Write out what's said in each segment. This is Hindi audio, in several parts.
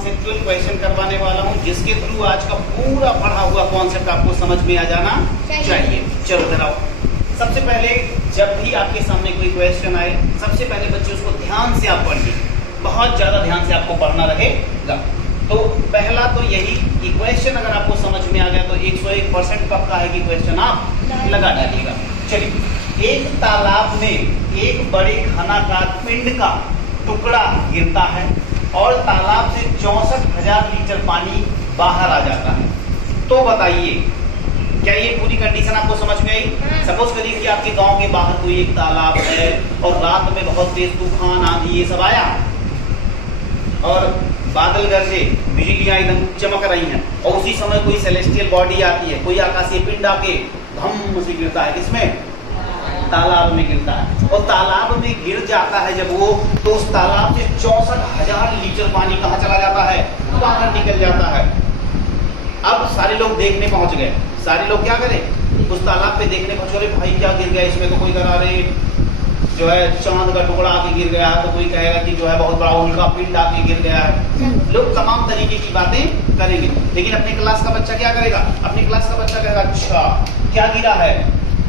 कॉन्सेप्चुअल क्वेश्चन करवाने वाला हूँ, जिसके थ्रू आज का पूरा पढ़ा हुआ कॉन्सेप्ट आपको समझ में आ जाना चाहिए। चलो इधर आओ। सबसे पहले जब भी आपके सामने कोई क्वेश्चन आए, सबसे पहले बच्चे उसको ध्यान से आप पढ़िए, बहुत ज्यादा ध्यान से आपको पढ़ना रहेगा। तो पहला तो यही कि क्वेश्चन अगर आपको समझ में आ गया तो 101% पक्का है कि क्वेश्चन आप लगा डालिएगा। चलिए, एक तालाब में एक बड़े घनाकार पिंड का टुकड़ा गिरता है और तालाब से 64,000 लीटर पानी बाहर आ जाता है। तो बताइए, क्या ये पूरी कंडीशन आपको समझ में आई? सपोज करिए कि आपके गांव के बाहर कोई एक तालाब है और रात में बहुत तेज तूफान आंधी ये सब आया और बादल गरजे, बिजलियां एकदम चमक रही हैं और उसी समय कोई सेलेस्टियल बॉडी आती है, कोई आकाशीय पिंड आके धम से गिरता है। किसमें? तालाब में गिरता है। और तालाब में गिर जाता है जब वो, तो उस तालाब से 64,000 लीटर पानी कहाँ चला जाता है? बाहर निकल जाता है। अब सारे लोग देखने पहुंच गए। सारे लोग क्या करें? उस तालाब पे देखने पहुंचे, अरे भाई क्या गिर गया इसमें? तो कोई कह रहे जो है चांद का टुकड़ा आके गिर गया, तो कोई कहेगा कि जो है बहुत बड़ा उल्का पिंड आके गिर गया है। लोग तमाम तरीके की बातें करेंगे, लेकिन अपनी क्लास का बच्चा क्या करेगा? अपनी क्लास का बच्चा कहेगा अच्छा क्या गिरा है?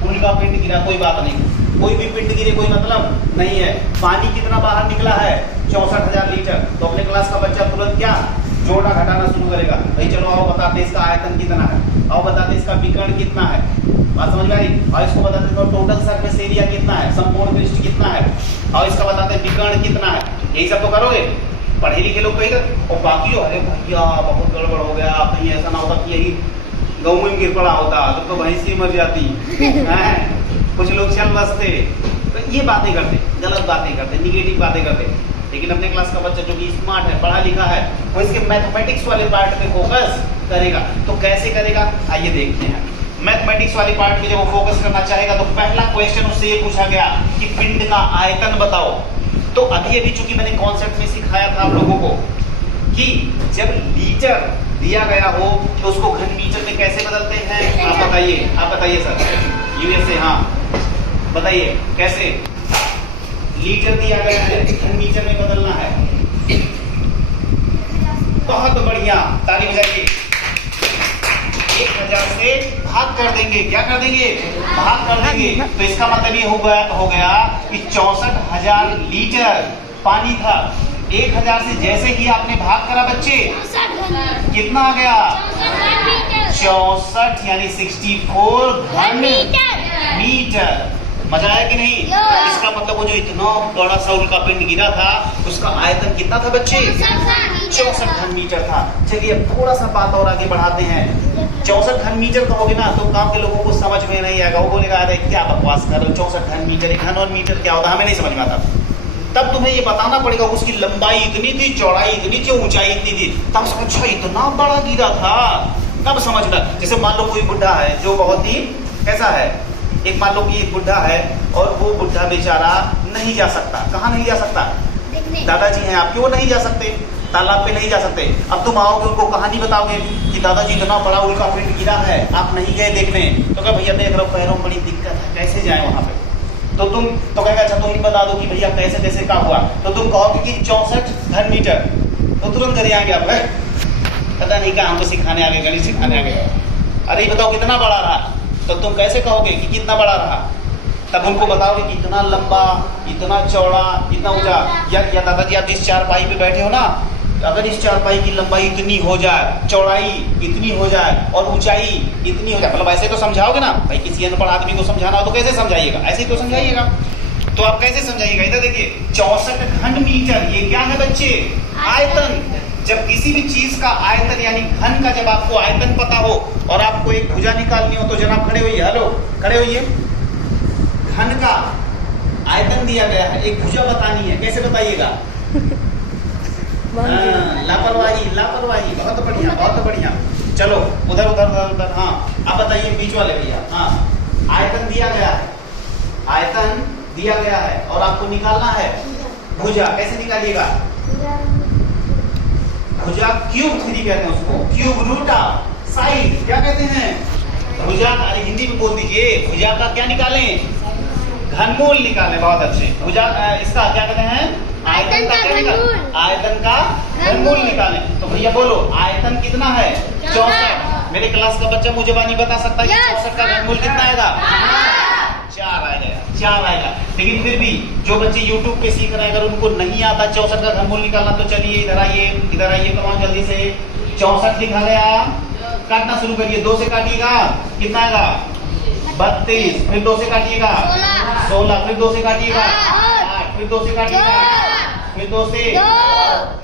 उल्का पिंड गिरा, कोई बात नहीं। कोई भी पिंड गिरे कोई मतलब नहीं है। पानी कितना बाहर निकला है? 64,000 लीटर। तो अपने क्लास का बच्चा तुरंत क्या जोड़ना घटाना शुरू करेगा, भाई चलो आओ बताते इसका आयतन कितना है, आओ बताते इसका विकर्ण कितना है, बात समझ में आ रही? और इसको बताते तो टोटल सरफेस एरिया कितना है, संपूर्ण पृष्ठ कितना है, और इसका बताते विकर्ण कितना है। यही सब तो करोगे, पढ़े लिखे लोग कहेगा। और बाकी अरे भैया बहुत गड़बड़ हो गया, कहीं ऐसा ना होता कि यही गऊ में गिर पड़ा होता तो भैंस ही मर जाती है। कुछ लोग चल बसते, तो ये बातें करते, गलत बातें करते, निगेटिव बातें करते। लेकिन अपने क्लास का बच्चा जो कि स्मार्ट है, पढ़ा लिखा है, वो इसके मैथमेटिक्स वाले पार्ट पे फोकस करेगा। तो कैसे करेगा आइए देखते हैं। मैथमेटिक्स वाली पार्ट में जब वो फोकस करना चाहेगा तो पहला क्वेश्चन उससे ये पूछा गया कि पिंड का आयतन बताओ। तो अभी अभी चूंकि मैंने कॉन्सेप्ट में सिखाया था आप लोगों को कि जब लीटर दिया गया हो तो उसको घन मीटर में कैसे बदलते हैं, आप बताइए सर। यूएसए, हाँ बताइए कैसे? लीटर दिया गया है, घन मीटर में बदलना है। बहुत बढ़िया, ताली बजाइए। 1,000 से भाग कर देंगे, क्या कर देंगे? भाग कर देंगे। तो इसका मतलब ये हो गया कि 64,000 लीटर पानी था। 1,000 से जैसे ही आपने भाग करा बच्चे, कितना आ गया? 64 यानी 64 घन मीटर। मजा आया कि नहीं? इसका मतलब वो जो इतना बड़ा सा उल्का पिंड गिरा था उसका आयतन कितना था बच्चे? 64 घन मीटर था। चलिए अब थोड़ा सा बात और आगे बढ़ाते हैं। 64 घन मीटर कहोगे ना तो गांव के लोगों को समझ में नहीं आएगा, वो बोलेगा अरे क्या बकवास कर रहे हो, 64 घन मीटर, घन और मीटर क्या होता है, हमें नहीं समझ में आता। तब तुम्हें ये बताना पड़ेगा उसकी लंबाई इतनी थी, चौड़ाई इतनी थी, ऊंचाई इतनी थी, तब समझ अच्छा इतना बड़ा गिरा था, तब समझना। जैसे मान लो कोई बुढ़ा है जो बहुत ही कैसा है, एक मान लो कि एक बुढ़ा है और वो बुढ़ा बेचारा नहीं जा सकता। कहाँ नहीं जा सकता? दादाजी हैं आपके, वो नहीं जा सकते, तालाब पे नहीं जा सकते। अब तुम आओगे उनको कहानी बताओगे कि दादाजी इतना बड़ा उल्का पिंड गिरा है, आप नहीं गए देखने, तो क्या भैया देख रहा हूँ, पैरों में बड़ी दिक्कत है, कैसे जाए वहां पे? तो तुम तो कहेगा अच्छा तुम ही बता दो कि भैया कैसे कैसे क्या हुआ। तो तुम कहोगे कि 64 घन मीटर, तो तुरंत घर आएंगे आप, पता नहीं क्या हमको सिखाने आ गए, गणित सिखाने आ गए, अरे बताओ कितना बड़ा रहा। तो तुम कैसे कहोगे कि कितना बड़ा रहा? तब उनको बताओगे कि इतना लंबा, इतना चौड़ा, इतना ऊंचा। या दादाजी आप जिस चारपाई पे बैठे हो ना, अगर इस चारपाई की लंबाई इतनी हो जाए, चौड़ाई इतनी हो जाए और ऊंचाई इतनी हो जाए, मतलब ऐसे तो समझाओगे ना भाई। किसी अनपढ़ आदमी को समझाना हो तो कैसे समझाइएगा? ऐसे तो समझाइएगा। तो आप कैसे समझाइएगा? इधर देखिए 64 घन मीटर, ये क्या है बच्चे? आयतन। जब किसी भी चीज का आयतन यानी घन का जब आपको आयतन पता हो और आपको एक भुजा निकालनी हो तो जनाब खड़े होइए, हेलो खड़े होइए। घन का आयतन दिया गया है, एक भुजा बतानी है, कैसे बताइएगा? लापरवाही, बहुत बढ़िया, बहुत बढ़िया। चलो उधर उधर उधर उधर, हाँ आप बताइए बीच वाले भैया। हाँ, आयतन दिया गया है, आयतन दिया गया है और आपको निकालना है भुजा। कैसे निकालिएगा? भुजा क्यूब थ्री कहते हैं उसको, क्यूब रूट ऑफ साइड क्या कहते हैं? भुजा का, अरे हिंदी में बोल दीजिए, भुजा का क्या निकालें? घनमूल निकालें। बहुत अच्छे। भुजा इसका क्या कहते हैं? आयतन का क्या निकालें? आयतन का घनमूल निकालें। तो भैया बोलो आयतन कितना है? 64। मेरे क्लास का बच्चा मुझे नहीं बता सकता कि 64 का घनमूल कितना आएगा? 4 आएगा। 4 आएगा। लेकिन फिर भी जो बच्चे YouTube पे सीख रहे हैं अगर उनको नहीं आता 64 का घनमूल निकालना तो चलिए इधर आइए कमाओ जल्दी से। 64 लिखा गया, काटना शुरू करिए। 2 से काटिएगा कितना आएगा? 32। फिर 2 से काटिएगा 16। फिर 2 से काटिएगा 8। फिर 2 से काटिएगा फिर 2 से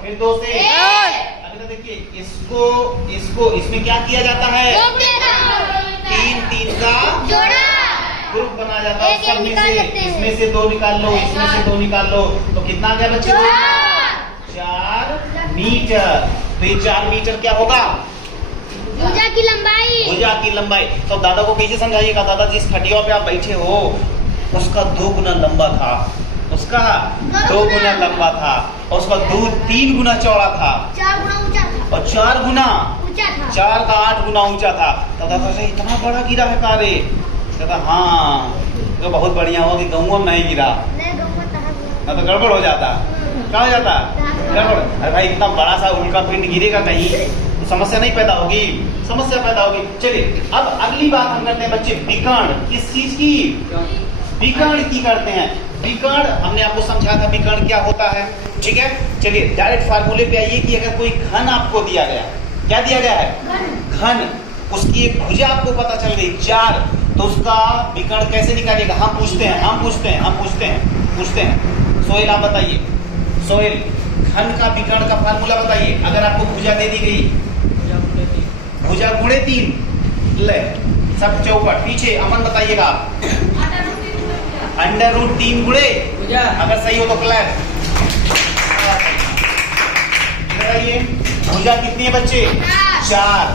फिर 2 से। अभी तो देखिए इसको इसमें क्या किया जाता है? 3 का ग्रुप बना जाता है। सब में से इसमें से 2 निकाल लो, इसमें से 2 निकाल लो तो कितना आ गया बच्चे? 4 मीटर। तो ये 4 मीटर क्या होगा? भुजा की लंबाई। भुजा की लंबाई। तो दादा को कैसे समझाइएगा? दादा जिस खटिया पे आप बैठे हो उसका 2 गुना लंबा था, उसका 2 गुना लंबा था और उसका दूध 3 गुना चौड़ा था, 4 गुना ऊंचा था और 4 गुना ऊंचा था, 4 का 8 गुना ऊंचा था। तो दादा से इतना बड़ा गिरा है कारे? कहता हाँ तो बहुत बढ़िया हुआ कि गाँव में नहीं गिरा, ना तो गड़बड़ हो जाता। क्या हो जाता? गड़बड़। अरे भाई इतना बड़ा सा उल्का पिंड गिरेगा कहीं तो समस्या नहीं पैदा होगी? समस्या पैदा होगी। चलिए अब अगली बात हम करते हैं बच्चे विकर्ण। किस चीज की? विकर्ण की करते हैं। विकर्ण हमने आपको समझाया था विकर्ण क्या होता है, ठीक है। चलिए डायरेक्ट फार्मूले पे आइए कि अगर कोई घन आपको दिया गया, क्या दिया गया है? घन। उसकी एक भुजा आपको पता चल गई 4, तो उसका विकर्ण कैसे निकालिएगा? हम पूछते हैं सोहेल आप बताइए। सोहेल घन का विकर्ण का फार्मूला बताइए। अगर आपको भुजा दे दी गई, भुजा गुणे 3 ले सब चौपट पीछे। अमन बताइएगा √3 गुणे, अगर सही हो तो क्लैप। भुजा कितनी है बच्चे? 4।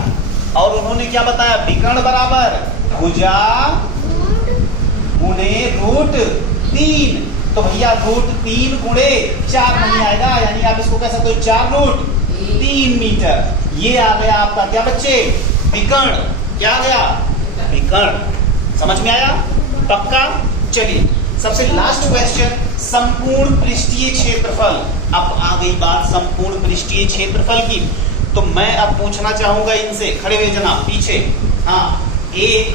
और उन्होंने क्या बताया? विकर्ण बराबर भुजा गुणे √3। तो भैया √3 गुणे 4 नहीं आएगा, यानी आप इसको कह सकते हो 4√3 मीटर। ये आ गया आपका क्या बच्चे? विकर्ण। क्या आ गया? विकर्ण। समझ में आया? पक्का? चलिए सबसे लास्ट क्वेश्चन, संपूर्ण पृष्ठीय क्षेत्रफल। अब आ गई बात संपूर्ण पृष्ठीय क्षेत्रफल की। तो मैं अब पूछना चाहूंगा इनसे, खड़े हुए जनाब पीछे। हाँ, एक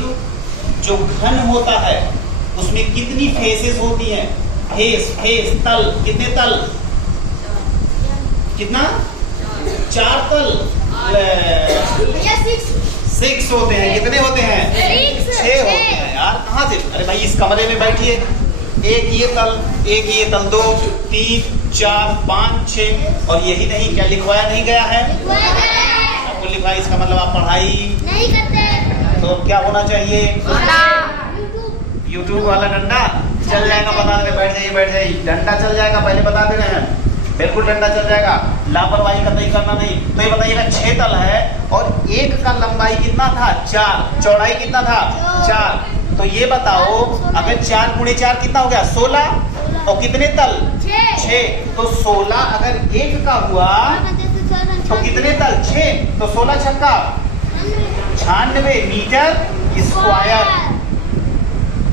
जो घन होता है उसमें कितनी फेसेस होती हैं? फेस तल, कितने तल? कितना? 4 तल। 6 होते हैं। कितने होते हैं? 6 होते हैं यार। कहाँ से? अरे भाई इस कमरे में बैठिए, एक ये तल 2 3 4 5 6 और यही नहीं क्या लिखवाया नहीं गया है? आपको लिखवाया, इसका मतलब आप पढ़ाई नहीं करते। तो क्या होना चाहिए? यूट्यूब वाला डंडा चल जाएगा, बता दे। बैठ जाइए डंडा चल जाएगा, पहले बता दे रहे हैं। बिल्कुल डंडा चल जाएगा, लापरवाही का नहीं करना नहीं। तो ये बताइएगा 6 तल है और एक का लंबाई कितना था? 4। चौड़ाई कितना था? 4। तो ये बताओ अगर 4 गुणे 4 कितना हो गया? 16। और कितने तल? 6। तो 16 अगर एक का हुआ तो कितने तल? 6। तो 16 छक्का 96 मीटर स्क्वायर।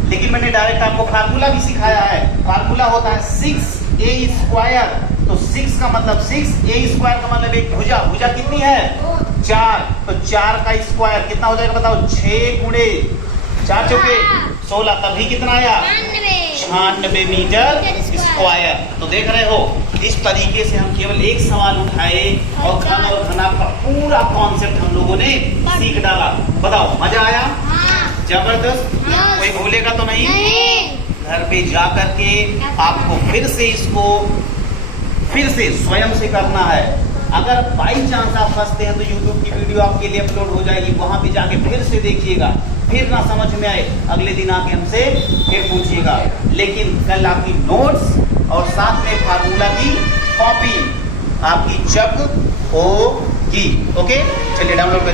लेकिन मैंने डायरेक्ट आपको फार्मूला भी सिखाया है। फार्मूला होता है 6a²। तो 6 का मतलब 6a² का मतलब एक भुजा कितनी है? 4। तो 4 का स्क्वायर कितना हो जाएगा बताओ? 6 गुणे 4 चौके 16, तभी कितना आया? 96 मीटर स्क्वायर। तो देख रहे हो इस तरीके से हम केवल एक सवाल उठाए और घन और घनाभ का पूरा कॉन्सेप्ट हम लोगों ने सीख डाला। बताओ मजा आया? जबरदस्त। कोई भूलेगा तो नहीं? घर पे जा करके आपको फिर से इसको स्वयं से करना है। अगर बाई चांस आप फंसते हैं तो YouTube की वीडियो आपके लिए अपलोड हो जाएगी, वहां पे जाके फिर से देखिएगा। फिर ना समझ में आए अगले दिन आके हमसे फिर पूछिएगा। लेकिन कल आपकी नोट्स और साथ में फार्मूला की कॉपी आपकी जब होगी। ओके, चलिए डाउनलोड करिए।